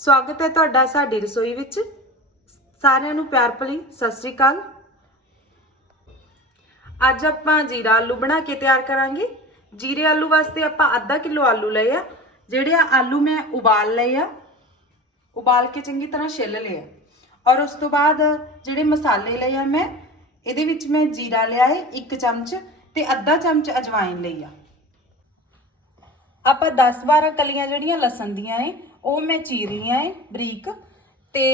ਸਵਾਗਤ ਹੈ ਤੁਹਾਡਾ ਸਾਡੀ ਰਸੋਈ ਵਿੱਚ। ਸਾਰਿਆਂ ਨੂੰ ਪਿਆਰ ਭਰੀ ਸਤਿ ਸ੍ਰੀ ਅਕਾਲ। ਅੱਜ ਆਪਾਂ ਜੀਰਾ ਆਲੂ ਬਣਾ ਕੇ ਤਿਆਰ ਕਰਾਂਗੇ। ਜੀਰੇ ਆਲੂ ਵਾਸਤੇ ਆਪਾਂ ਅੱਧਾ ਕਿਲੋ ਆਲੂ ਲਏ ਆ, ਜਿਹੜੇ ਆ ਆਲੂ ਮੈਂ ਉਬਾਲ ਲਏ ਆ। ਉਬਾਲ ਕੇ ਚੰਗੀ ਤਰ੍ਹਾਂ ਛਿੱਲ ਲਏ ਆ। ਔਰ ਉਸ ਤੋਂ ਬਾਅਦ ਜਿਹੜੇ ਮਸਾਲੇ ਲਏ ਆ ਮੈਂ, ਇਹਦੇ ਵਿੱਚ ਮੈਂ ਜੀਰਾ ਲਿਆ ਹੈ 1 ਚਮਚ ਤੇ ਅੱਧਾ ਚਮਚ ਅਜਵਾਇਨ ਲਈ ਆ। ਆਪਾਂ 10-12 ਕਲੀਆਂ ਜਿਹੜੀਆਂ ਲਸਣ ਦੀਆਂ ਏ ਉਹ ਮੈਂ ਚੀਰ ਲੀਆਂ ਏ ਬਰੀਕ ਤੇ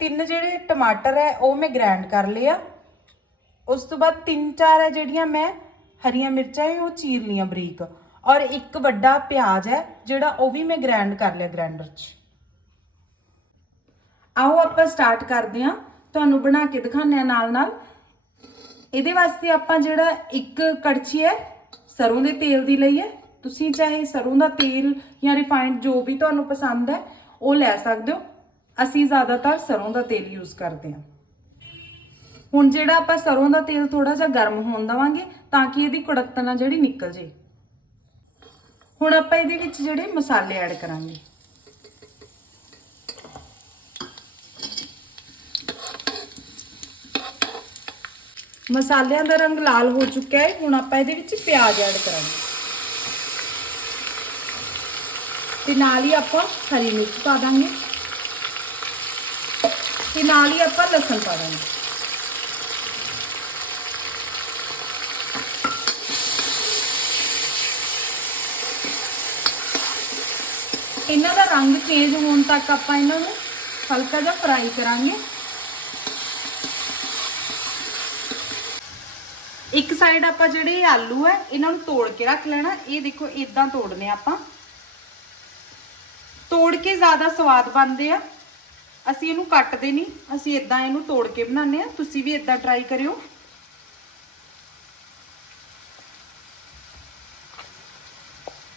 ਤਿੰਨ ਜਿਹੜੇ ਟਮਾਟਰ ਹੈ, ਉਹ ਮੈਂ ਗ੍ਰਾਈਂਡ ਕਰ ਲਿਆ ਉਸ ਤੋਂ ਬਾਅਦ ਤਿੰਨ ਚਾਰ ਹੈ ਜਿਹੜੀਆਂ ਮੈਂ ਹਰੀਆਂ ਮਿਰਚਾਂ ਏ, ਉਹ ਚੀਰ ਲੀਆਂ ਬਰੀਕ। ਔਰ ਇੱਕ ਵੱਡਾ ਪਿਆਜ਼ ਹੈ, ਜਿਹੜਾ ਉਹ ਵੀ ਮੈਂ ਗ੍ਰਾਈਂਡ ਕਰ ਲਿਆ ਗ੍ਰਾਈਂਡਰ 'ਚ। ਆਓ ਆਪਾਂ ਸਟਾਰਟ ਕਰਦੇ ਹਾਂ। ਤੁਹਾਨੂੰ ਬਣਾ ਕੇ ਦਿਖਾਉਂਦੇ ਆ ਨਾਲ ਨਾਲ ਇਹਦੇ ਵਾਸਤੇ ਆਪਾਂ ਜਿਹੜਾ ਇੱਕ ਕੜਛੀ ਹੈ, ਸਰੋਂ ਦੇ ਤੇਲ ਦੀ ਲਈ ਹੈ। ਤੁਸੀਂ ਚਾਹੇ ਸਰੋਂ ਦਾ ਤੇਲ ਜਾਂ ਰਿਫਾਈਨਡ ਜੋ ਵੀ ਤੁਹਾਨੂੰ ਪਸੰਦ ਹੈ, ਉਹ ਲੈ ਸਕਦੇ ਹੋ। ਅਸੀਂ ਜ਼ਿਆਦਾਤਰ ਸਰੋਂ ਦਾ ਤੇਲ ਯੂਜ਼ ਕਰਦੇ ਹਾਂ। ਹੁਣ ਜਿਹੜਾ ਆਪਾਂ ਸਰੋਂ ਦਾ ਤੇਲ ਥੋੜਾ ਜਿਹਾ ਗਰਮ ਹੋਣ ਦਵਾਂਗੇ, ਤਾਂ ਕਿ ਇਹਦੀ ਕੁੜੱਤਣਾ ਜਿਹੜੀ ਨਿਕਲ ਜੇ। ਹੁਣ ਆਪਾਂ ਇਹਦੇ ਵਿੱਚ ਜਿਹੜੇ ਮਸਾਲੇ ਐਡ ਕਰਾਂਗੇ। ਮਸਾਲਿਆਂ ਦਾ ਰੰਗ ਲਾਲ ਹੋ ਚੁੱਕਾ ਹੈ। ਹੁਣ ਆਪਾਂ ਇਹਦੇ ਵਿੱਚ ਪਿਆਜ਼ ਐਡ ਕਰਾਂਗੇ। ਤੇ ਨਾਲ ਹੀ ਆਪਾਂ ਹਰੀ ਮਿਰਚ ਪਾ ਦਾਂਗੇ। ਤੇ ਨਾਲ ਹੀ ਆਪਾਂ ਲਸਣ ਪਾ ਦਾਂਗੇ। ਇਹਨਾਂ ਦਾ ਰੰਗ ਚੇਂਜ ਹੋਣ ਤੱਕ ਆਪਾਂ ਇਹਨਾਂ ਨੂੰ ਹਲਕਾ ਜਿਹਾ ਫਰਾਈ ਕਰਾਂਗੇ। ਇੱਕ ਸਾਈਡ ਆਪਾਂ ਜਿਹੜੇ ਆਲੂ ਹੈ, ਇਹਨਾਂ ਨੂੰ ਤੋੜ ਕੇ ਰੱਖ ਲੈਣਾ। ਇਹ ਦੇਖੋ ਇਦਾਂ ਤੋੜਨੇ ਆਪਾਂ। ਤੋੜ ਕੇ ਜ਼ਿਆਦਾ ਸਵਾਦ ਬਣਦੇ ਆ। ਅਸੀਂ ਇਹਨੂੰ ਕੱਟਦੇ ਨਹੀਂ। ਅਸੀਂ ਇਦਾਂ ਇਹਨੂੰ ਤੋੜ ਕੇ ਬਣਾਉਂਦੇ ਆ ਤੁਸੀਂ ਵੀ ਇਦਾਂ ਟਰਾਈ ਕਰਿਓ।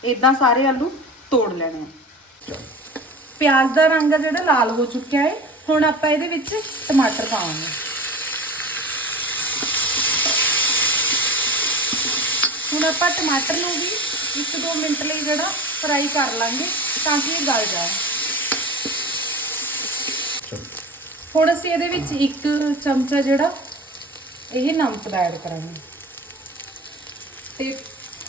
ਇਦਾਂ ਸਾਰੇ ਆਲੂ ਤੋੜ ਲੈਣੇ ਆ। ਪਿਆਜ਼ ਦਾ ਰੰਗ ਆ ਜਿਹੜਾ ਲਾਲ ਹੋ ਚੁੱਕਿਆ ਹੈ ਹੁਣ ਆਪਾਂ ਇਹਦੇ ਵਿੱਚ ਟਮਾਟਰ ਪਾਵਾਂਗੇ। ਹੁਣ ਆਪਾਂ ਟਮਾਟਰ ਨੂੰ ਵੀ 1-2 ਮਿੰਟ ਲਈ ਜਿਹੜਾ ਫਰਾਈ ਕਰ ਲਾਂਗੇ ਤਾਂ ਕਿ ਇਹ ਗਲ ਜਾਏ। ਹੁਣ ਅਸੀਂ ਇਹਦੇ ਵਿੱਚ ਇੱਕ ਚਮਚਾ ਜਿਹੜਾ ਇਹ ਨਮਕ ਦਾ ਐਡ ਕਰਾਂਗੇ। ਤੇ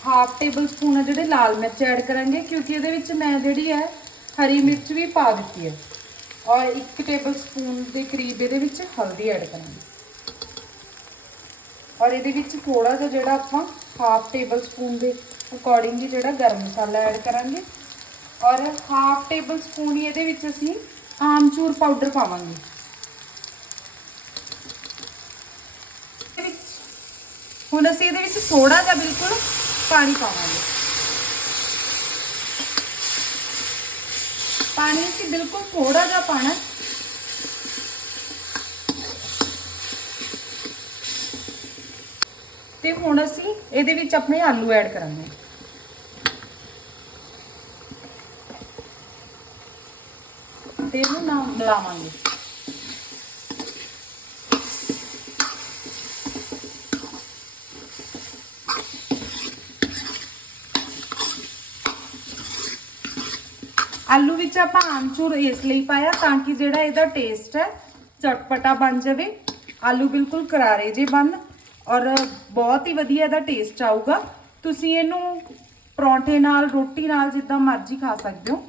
ਹਾਫ ਟੇਬਲ ਸਪੂਨ ਆ ਜਿਹੜੇ ਲਾਲ ਮਿਰਚ ਐਡ ਕਰਾਂਗੇ ਕਿਉਂਕਿ ਇਹਦੇ ਵਿੱਚ ਮੈਂ ਜਿਹੜੀ ਹੈ ਹਰੀ ਮਿਰਚ ਵੀ ਪਾ ਦਿੱਤੀ ਹੈ। ਔਰ 1 ਟੇਬਲ ਸਪੂਨ ਦੇ ਕਰੀਬ ਇਹਦੇ ਵਿੱਚ ਹਲਦੀ ਐਡ ਕਰਾਂਗੇ। ਔਰ ਇਹਦੇ ਵਿੱਚ ਥੋੜਾ ਜਿਹਾ ਜਿਹੜਾ ਆਪਾਂ ਹਾਫ ਟੇਬਲ ਸਪੂਨ ਦੇ ਅਕੋਰਡਿੰਗਲੀ ਜਿਹੜਾ ਗਰਮ ਮਸਾਲਾ ਐਡ ਕਰਾਂਗੇ। ਔਰ ਹਾਫ ਟੇਬਲ ਸਪੂਨ ਹੀ ਇਹਦੇ ਵਿੱਚ ਅਸੀਂ ਆਮਚੂਰ ਪਾਊਡਰ ਪਾਵਾਂਗੇ। ਹੁਣ ਅਸੀਂ ਇਹਦੇ ਵਿੱਚ ਥੋੜਾ ਜਿਹਾ ਬਿਲਕੁਲ ਪਾਣੀ ਪਾਵਾਂਗੇ। ਪਾਣੀ ਅਸੀਂ ਬਿਲਕੁਲ ਥੋੜਾ ਜਿਹਾ ਪਾਣਾ। ਤੇ ਹੁਣ ਅਸੀਂ ਇਹਦੇ ਵਿੱਚ ਆਪਣੇ ਆਲੂ ਐਡ ਕਰਾਂਗੇ। ਤੇ ਇਹਨੂੰ ਨਾ ਮਿਲਾਵਾਂਗੇ। ਆਲੂ ਵਿੱਚ ਆਪਾਂ ਆਮਚੂਰ ਇਸ ਲਈ ਪਾਇਆ ਤਾਂ ਕਿ ਜਿਹੜਾ ਇਹਦਾ ਟੇਸਟ ਹੈ, ਚਟਪਟਾ ਬਣ ਜਾਵੇ। ਆਲੂ ਬਿਲਕੁਲ ਕਰਾਰੇ ਜੇ ਬਣ ਔਰ ਬਹੁਤ ਹੀ ਵਧੀਆ ਇਹਦਾ ਟੇਸਟ ਆਊਗਾ। ਤੁਸੀਂ ਇਹਨੂੰ ਪਰੌਂਠੇ ਨਾਲ, ਰੋਟੀ ਨਾਲ ਜਿੱਦਾਂ ਮਰਜ਼ੀ ਖਾ ਸਕਦੇ ਹੋ।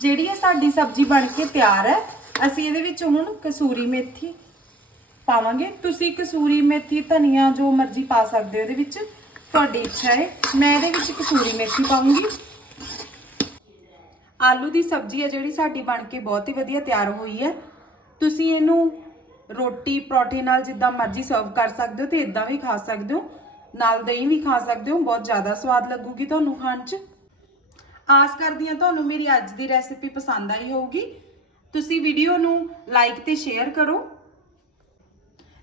ਜਿਹੜੀ ਇਹ ਸਾਡੀ ਸਬਜ਼ੀ ਬਣ ਕੇ ਤਿਆਰ ਹੈ, ਅਸੀਂ ਇਹਦੇ ਵਿੱਚ ਹੁਣ ਕਸੂਰੀ ਮੇਥੀ ਪਾਵਾਂਗੇ। ਤੁਸੀਂ ਕਸੂਰੀ ਮੇਥੀ, ਧਨੀਆ ਜੋ ਮਰਜ਼ੀ ਪਾ ਸਕਦੇ ਹੋ ਇਹਦੇ ਵਿੱਚ। ਤੁਹਾਡੀ ਇੱਛਾ ਹੈ, ਮੈਂ ਇਹਦੇ ਵਿੱਚ ਕਸੂਰੀ ਮੇਥੀ ਪਾਉਂਗੀ ਆਲੂ ਦੀ ਸਬਜ਼ੀ ਹੈ ਜਿਹੜੀ ਸਾਡੀ ਬਣ ਕੇ ਬਹੁਤ ਹੀ ਵਧੀਆ ਤਿਆਰ ਹੋਈ ਹੈ। ਤੁਸੀਂ ਇਹਨੂੰ ਰੋਟੀ ਪਰੌਠੇ ਨਾਲ ਜਿੱਦਾਂ ਮਰਜ਼ੀ ਸਰਵ ਕਰ ਸਕਦੇ ਹੋ ਤੇ ਇਦਾਂ ਵੀ ਖਾ ਸਕਦੇ ਹੋ। ਨਾਲ ਦਹੀਂ ਵੀ ਖਾ ਸਕਦੇ ਹੋ ਬਹੁਤ ਜ਼ਿਆਦਾ ਸਵਾਦ ਲੱਗੂਗੀ ਤੁਹਾਨੂੰ ਖਾਣ 'ਚ। ਆਸ ਕਰਦੀ ਹਾਂ ਤੁਹਾਨੂੰ ਮੇਰੀ ਅੱਜ ਦੀ ਰੈਸਿਪੀ ਪਸੰਦ ਆਈ ਹੋਊਗੀ। ਤੁਸੀਂ ਵੀਡੀਓ ਨੂੰ ਲਾਈਕ ਤੇ ਸ਼ੇਅਰ ਕਰੋ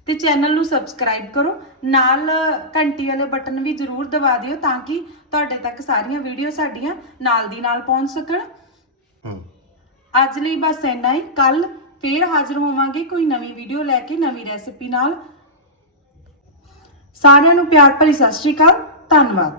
ਤੇ ਚੈਨਲ ਨੂੰ ਸਬਸਕ੍ਰਾਈਬ ਕਰੋ। ਨਾਲ ਘੰਟੀ ਵਾਲੇ ਬਟਨ ਵੀ ਜ਼ਰੂਰ ਦਬਾ ਦਿਓ ਤਾਂ ਕਿ ਤੁਹਾਡੇ ਤੱਕ ਸਾਰੀਆਂ ਵੀਡੀਓ ਸਾਡੀਆਂ ਨਾਲ ਦੀ ਨਾਲ ਪਹੁੰਚ ਸਕਣ। ਅੱਜ ਲਈ ਬਸ ਇੰਨਾ ਹੀ। ਕੱਲ ਫੇਰ ਹਾਜ਼ਰ ਹੋਵਾਂਗੇ ਕੋਈ ਨਵੀਂ ਵੀਡੀਓ ਲੈ ਕੇ, ਨਵੀਂ ਰੈਸਿਪੀ ਨਾਲ। ਸਾਰਿਆਂ ਨੂੰ ਪਿਆਰ ਭਰੀ ਸਤਿ ਸ਼੍ਰੀ ਅਕਾਲ, ਧੰਨਵਾਦ।